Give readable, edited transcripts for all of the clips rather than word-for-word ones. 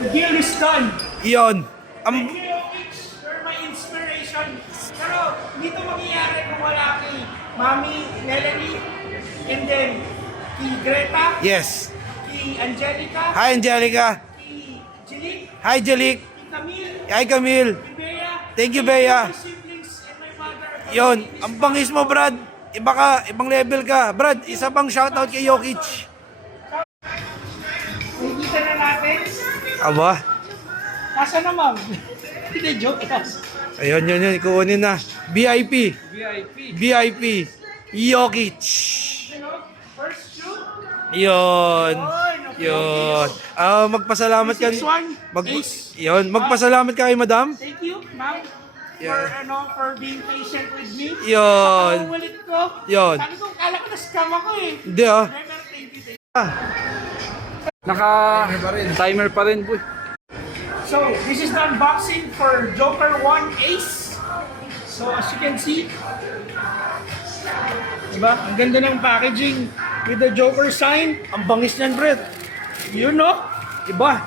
Deal is done. Iyon. Thank you, Jokic. You're my inspiration. Pero, hindi ito mangyayari kung wala kay Mami, Melanie, and then kay Greta, Yes. kay Angelica, Hi, Angelica. kay Jilik, Hi, Jalik. kay Camille, Hi, Camille. kay Bea. Thank you, Bea. My siblings and my mother. Yon, ang bangis mo, Brad. Iba ka, ibang level ka. Brad, isa pang shoutout kay Jokic. Nakikita na natin. Aba. Nasa na, ma'am? Hindi, joke lang. Ayun, yun. Kukunin na. VIP. VIP. VIP. Jokic. You know, first shoot. Yun. Yun. Magpasalamat ka. 6-1, ace. Yun, magpasalamat ka kay madam. Thank you, ma'am. Yeah. For being patient with me. Yun. Sa paulit ko. Yun. Sabi ko, kala ko na-scam ako eh. Hindi ah. Pero thank you. Naka-timer pa rin po. So, this is the unboxing for Joker 1 Ace. So, as you can see, diba? Ang ganda ng packaging with the Joker sign. Ang bangis niyan, Brad. You know, Iba.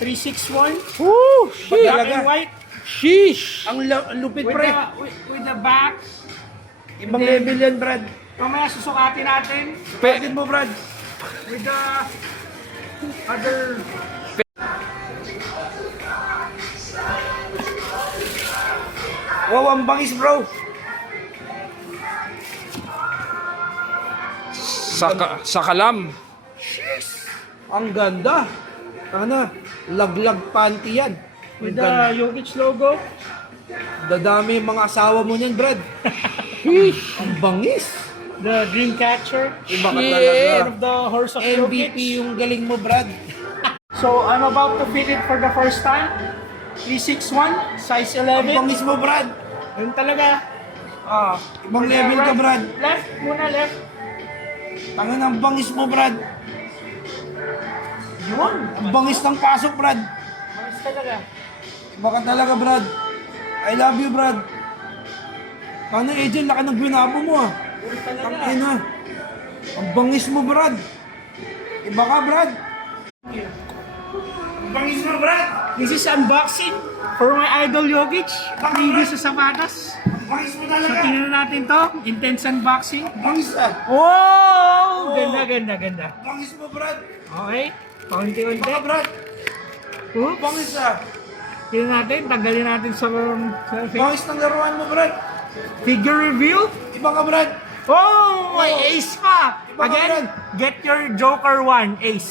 361. Woo! Black and white. Sheesh! Ang lupit, With pre. with the back. Ibang level yan, Brad. Mamaya susukatin natin. Pagin mo, Brad. With the other... Wow, ang bangis, bro. Sa kalam. Ang ganda. Ano? Laglag panty yan. With Ang ganda. the Jokic logo. Dadami yung mga asawa mo niyan, Brad. Sheesh! Ang bangis. The dream catcher. Iba ka One talaga. of the horse of MVP Jokic. yung galing mo, Brad. So, I'm about to fit it for the first time. 361, size Ang 11. bangis mo, Brad. Yun talaga. Ah, Ibang level ka, Brad. Left muna, left. Tangan ang bangis mo, Brad. Yun. Ang bangis ng pasok, Brad. Bangis talaga. Iba ka talaga, Brad. I love you, Brad. Paano, Agent? Laki ng binabo mo, ah. Yun Ang talaga. ina. Ang bangis mo, Brad. Iba ka, Brad. Ang bangis mo, Brad. This is unboxing for my idol Jokic. Preview sa sapatos. Ang bangis mo So, talaga. tingnan natin to. Intense unboxing. Ang bangis, ah. Wow! Ganda, ganda, ganda. Ang bangis mo, Brad. Okay. Paunti-unti. Iba ka, Brad. Oh, Ang bangis, ah. tingnan natin. Tanggalin natin sa Ang bangis ng laruan mo, Brad. figure review. Iba ka, Brad. Oh, may ace pa! Iba ka, Again, get your Joker 1 ace.